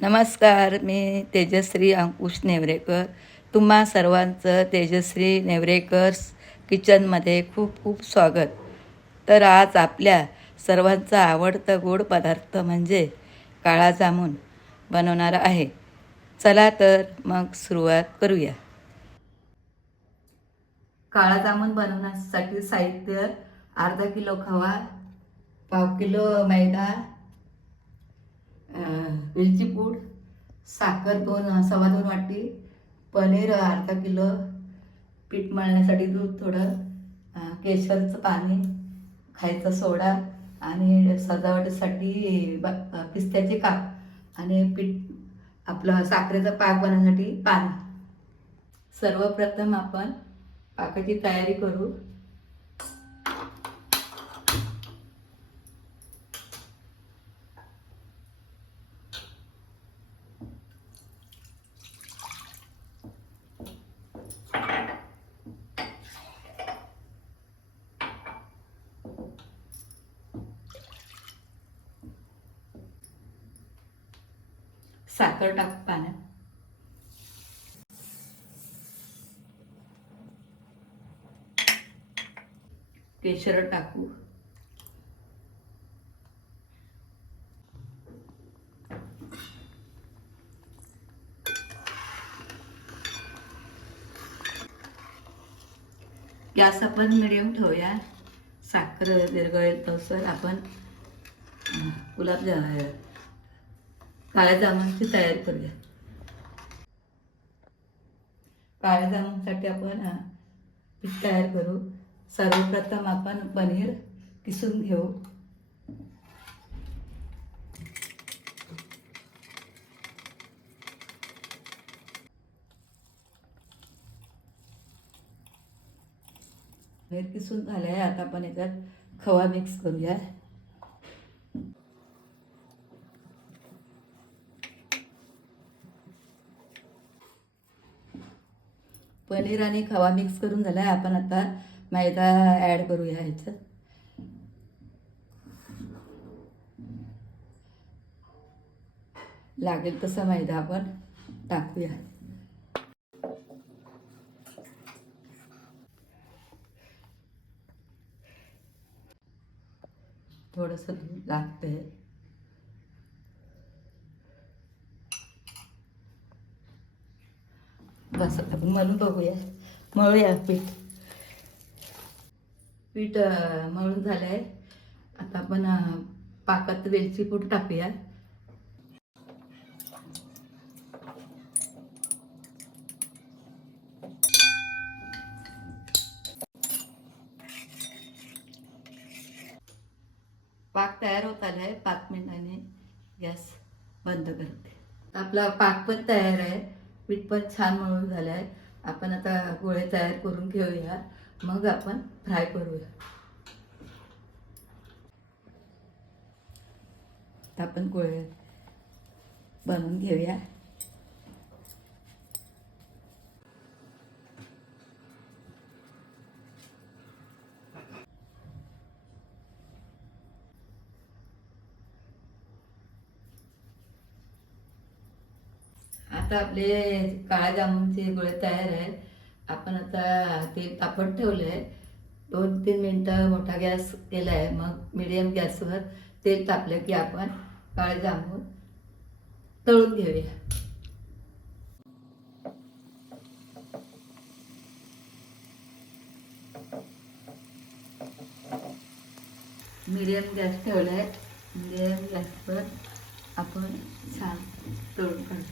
नमस्कार, मी तेजश्री अंकुश नेवरेकर. तुम्हा सर्वांचं तेजश्री नेवरेकर्स किचनमध्ये खूप खूप स्वागत. तर आज आपल्या सर्वांचा आवडता गोड पदार्थ म्हणजे काळा जामून बनवणार आहे. चला तर मग सुरुवात करूया. काळा जामून बनवण्यासाठी साहित्य: अर्धा किलो खवा, पाव किलो मैदा, वेलची पूड, साखर सव्वा दोन वाटी, पनीर अर्धा किलो, पीठ मळण्यासाठी दूध थोडं, केशरचं पाणी, खायचा सोडा आणि सजावटीसाठी पिस्त्याचे काप आणि पीठ आपलं साखरेचा पाक बनवण्यासाठी पाणी. सर्वप्रथम आपण पाकाची तयारी करू. साखर टाकू पाण्यात. केशर टाकू. गॅस आपण मिडियम ठेवूया. साखर विरघळेल तसं आपण काळ्या जामुनची तयारी करूया. काळ्या जामुनसाठी आपण पीठ तयार करू. सर्वप्रथम आपण पनीर किसून घेऊ. पनीर किसून झालं आहे. आता आपण याच्यात खवा मिक्स करूया. पनीर आणि खवा मिक्स करून झाला आहे. आपण आता मैदा ॲड करूया ह्याच्यात. लागेल तसं मैदा आपण टाकूया. थोडंसं दूध लागतंय. बस आपण मळून बघूया. मळूया पीठ. पीठ मळून झालं आहे. आता आपण पाकात वेलची पूड टाकूया. पाक तयार होत आला आहे. 5 मिनिटांनी गॅस बंद करते. आपला पाक पण तयार आहे. पीठ पण छान मळून झालं आहे. आपण आता गोळे तयार करून घेऊया. मग आपण फ्राय करूया. आपण गोळे बनवून घेऊया. आता आपले काळ्या जामुनचे गोळे तयार आहेत. आपण आता तेल तापत ठेवलं आहे. 2-3 मिनटं मोठा गॅस केला आहे. मग मिडियम गॅसवर तेल तापलं की आपण काळे जामून तळून घेऊया. मिडियम गॅस ठेवला आहे. मिडियम गॅसवर आपण छान तळून काढू.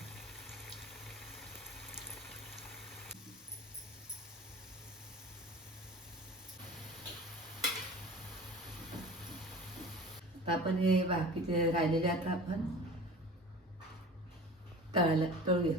आता आपण हे बाकीचे राहिलेले आता आपण तळूया.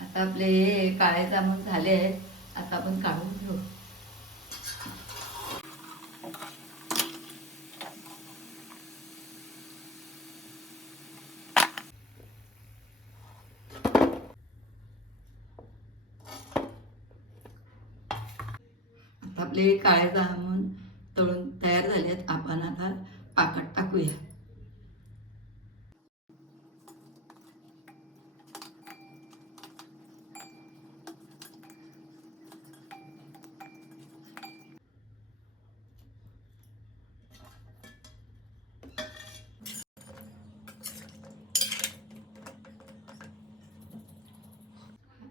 आता आपले काळे जामून झाले आहेत. आता आपण काढून घेऊ. आपले काळे जामून तळून तयार झालेत. आपण आता पाकात टाकूया.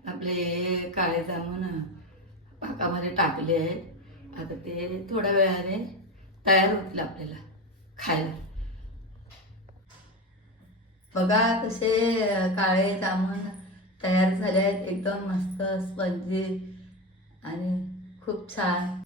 आपले काळे जामून पाकामध्ये टाकले आहेत. आता ते थोड्या वेळाने तयार होतील आपल्याला खायला. बघा कसे काळे जामून तयार झाले आहेत. एकदम मस्त स्पंजी आणि खूप छान.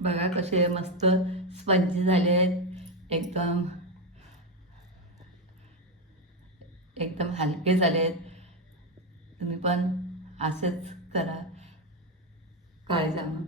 बघा कसे मस्त स्पंजी झाले आहेत. एकदम एकदम हलके झाले आहेत. तुम्ही पण असेच करा काळे जामून.